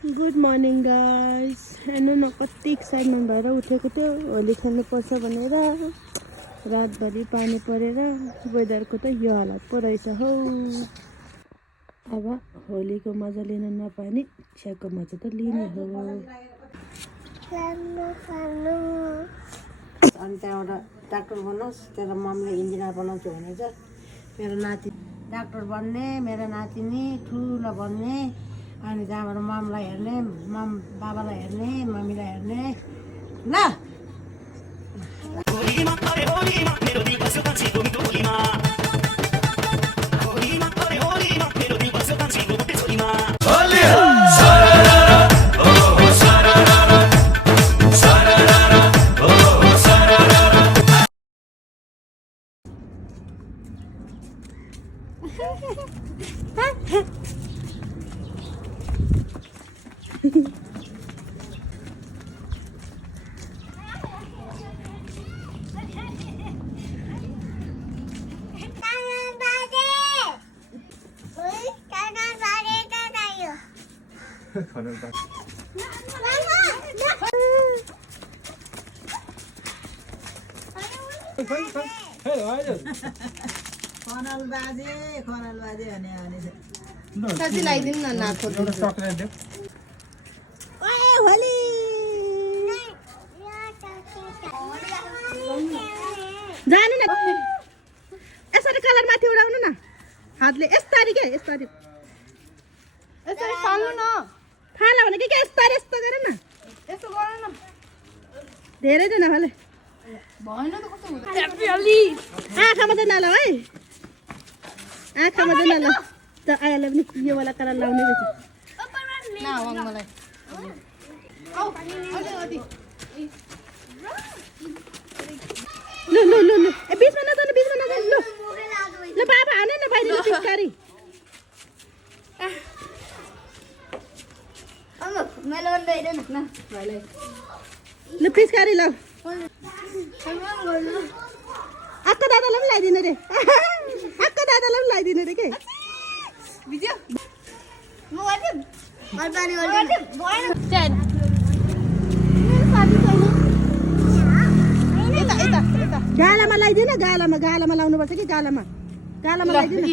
Good morning guys. हेर्नु न कति एक्साइटमेन्ट भएर उठेको थियो होली खेल्नुपर्छ भनेर। रातभरि पानी परेर वेदरको त यो हालत पो रहेछ हौ। अब होलीको मजा लिन नपानी चियाको मजा त लिने हो। अनि त्यहाँबाट डाक्टर बनोस्, तेरो मम्मीले इन्जिनियर बनाउँछु भनेछ। मेरो नाति डाक्टर बन्ने, मेरो नातिनी ठुलो बन्ने, अनि त्यहाँबाट ममलाई हेर्ने, बाबालाई हेर्ने, मम्मीलाई हेर्ने ल। खनाल बाजे भने साथी लगाइदिनु न नाको होली। जानु न यसरी कलर माथि उडाउनु न हातले यस्तरी के यस्तरी फाल्नु न। फाला भने के यस्तरी यस्तो गर न, यस्तो गर न। धेरै दिन भले भएन त कस्तो हुन्छ। आँखामा चाहिँ नलाऊ है, आँखामा चाहिँ नलाऊ। त आयाले पनि यो वाला कलर लाउने रहेछ। मलाई लु लु लु लु ए बिचमा नजानु, बिचमा नजानु। लु ल बाबा हाने न बाहिर पिचकारी। ल पिचकारी ल। अक्का दादालाई पनि लगाइदिनु रे, अक्का दादालाई पनि लगाइदिनु रे के। गालामा लगाइदिनु, गालामा लाउनुपर्छ कि गालामा लगाइदिनु।